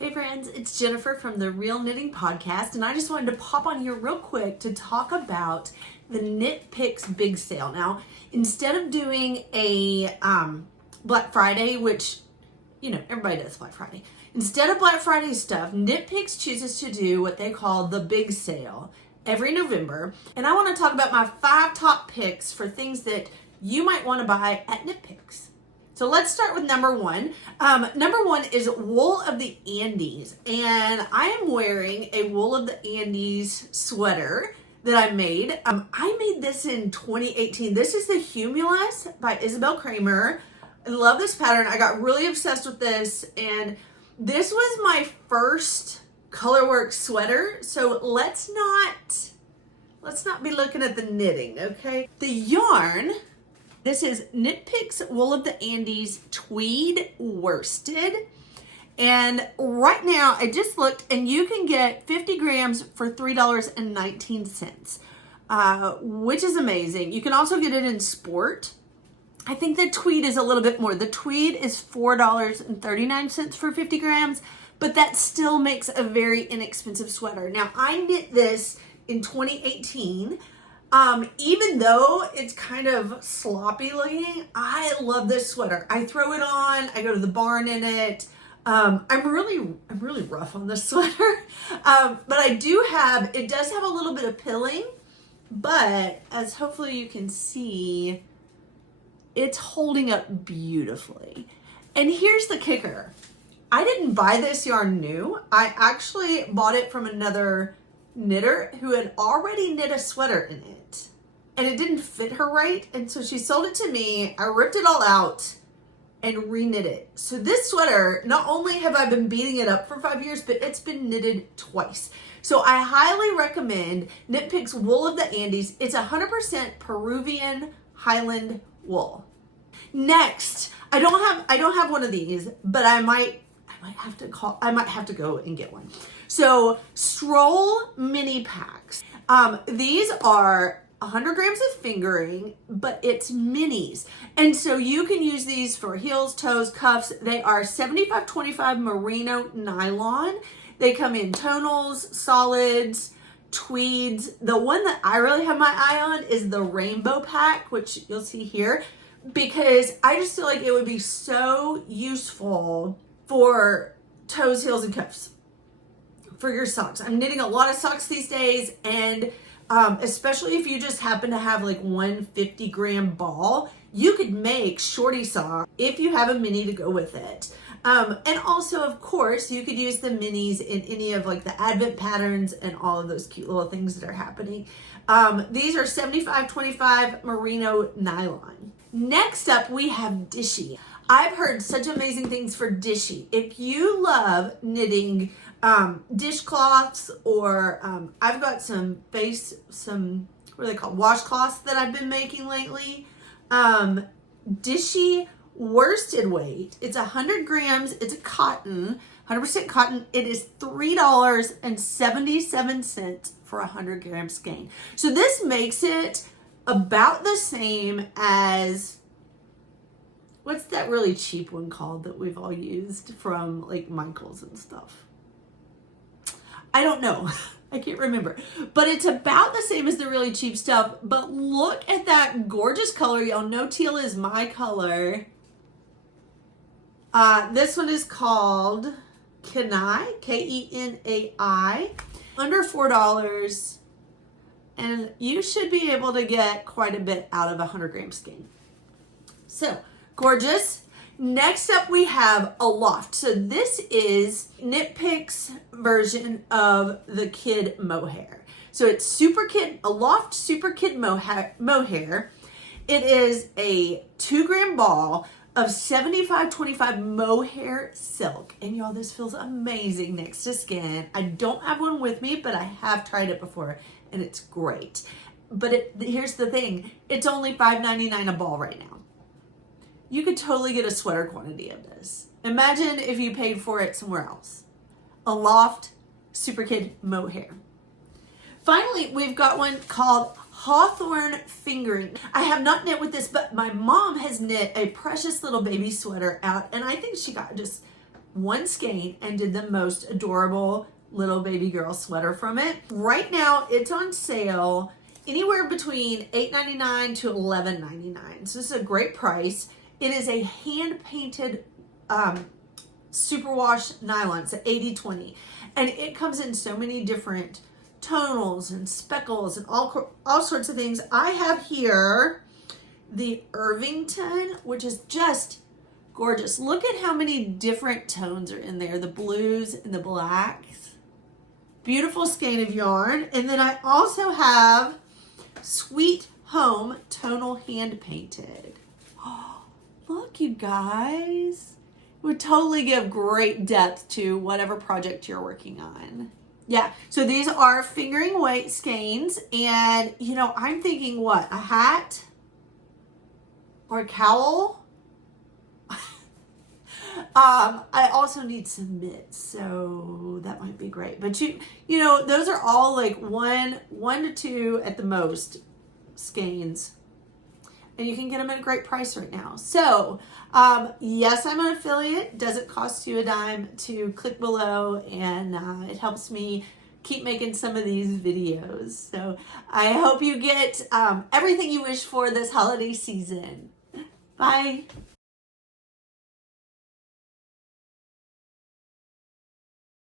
Hey friends, it's Jennifer from the Real Knitting Podcast, and I just wanted to pop on here real quick to talk about the Knit Picks Big Sale. Now, instead of doing a Black Friday, which, you know, everybody does Black Friday. Instead of Black Friday stuff, Knit Picks chooses to do what they call the Big Sale every November. And I want to talk about my 5 top picks for things that you might want to buy at Knit Picks. So let's start with number 1. Number 1 is Wool of the Andes. And I am wearing a Wool of the Andes sweater that I made. I made this in 2018. This is the Humulus by Isabell Kraemer. I love this pattern. I got really obsessed with this. And this was my first colorwork sweater. So let's not be looking at the knitting, okay? The yarn, this is Knit Picks Wool of the Andes Tweed Worsted. And right now, I just looked, and you can get 50 grams for $3.19, which is amazing. You can also get it in sport. I think the tweed is a little bit more. The tweed is $4.39 for 50 grams, but that still makes a very inexpensive sweater. Now, I knit this in 2018. Even though it's kind of sloppy looking, I love this sweater. I throw it on, I go to the barn in it. I'm really rough on this sweater. But it does have a little bit of pilling, but as hopefully you can see, it's holding up beautifully. And here's the kicker. I didn't buy this yarn new. I actually bought it from another knitter who had already knit a sweater in it, and it didn't fit her right, and so she sold it to me. I ripped it all out and re-knit it. So this sweater, not only have I been beating it up for 5 years, but it's been knitted twice. So I highly recommend Knit Picks Wool of the Andes. It's 100% Peruvian Highland wool. Next, I don't have one of these, but I might have to go and get one. So Stroll mini packs. These are 100 grams of fingering, but it's minis. And so you can use these for heels, toes, cuffs. They are 75-25 merino nylon. They come in tonals, solids, tweeds. The one that I really have my eye on is the rainbow pack, which you'll see here, because I just feel like it would be so useful for toes, heels, and cuffs for your socks. I'm knitting a lot of socks these days, and especially if you just happen to have like 150 gram ball, you could make shorty socks if you have a mini to go with it. And also, of course, you could use the minis in any of like the advent patterns and all of those cute little things that are happening. These are 75-25 merino nylon. Next up, we have Dishy. I've heard such amazing things for Dishy. If you love knitting dishcloths, or I've got some what are they called, washcloths that I've been making lately. Dishy worsted weight. It's 100 grams. It's a cotton, 100% cotton. It is $3.77 for 100 gram skein. So this makes it about the same as, what's that really cheap one called that we've all used from like Michael's and stuff? I don't know. I can't remember. But it's about the same as the really cheap stuff. But look at that gorgeous color. Y'all know teal is my color. This one is called Kanai, Kenai, under $4. And you should be able to get quite a bit out of a 100 gram skein. So, gorgeous. Next up, we have ALOFT. So this is Knit Picks version of the Kid Mohair. So it's ALOFT Super Kid Mohair. It is a 2 gram ball of 75-25 mohair silk. And y'all, this feels amazing next to skin. I don't have one with me, but I have tried it before, and it's great. But here's the thing. It's only $5.99 a ball right now. You could totally get a sweater quantity of this. Imagine if you paid for it somewhere else. ALOFT Super Kid Mohair. Finally, we've got one called Hawthorn Fingering. I have not knit with this, but my mom has knit a precious little baby sweater out, and I think she got just one skein and did the most adorable little baby girl sweater from it. Right now it's on sale anywhere between $8.99 to $11.99. So this is a great price. It is a hand painted superwash nylon. It's an 80/20, and it comes in so many different tonals and speckles and all sorts of things. I have here the Irvington, which is just gorgeous. Look at how many different tones are in there, the blues and the blacks. Beautiful skein of yarn. And then I also have Sweet Home tonal hand painted. Oh, look, you guys. It would totally give great depth to whatever project you're working on. Yeah, so these are fingering weight skeins, and you know, I'm thinking what, a hat or a cowl? I also need some mitts, so that might be great. But you know, those are all like one to two at the most skeins, and you can get them at a great price right now. So yes, I'm an affiliate. Doesn't cost you a dime to click below, and it helps me keep making some of these videos. So I hope you get everything you wish for this holiday season. Bye.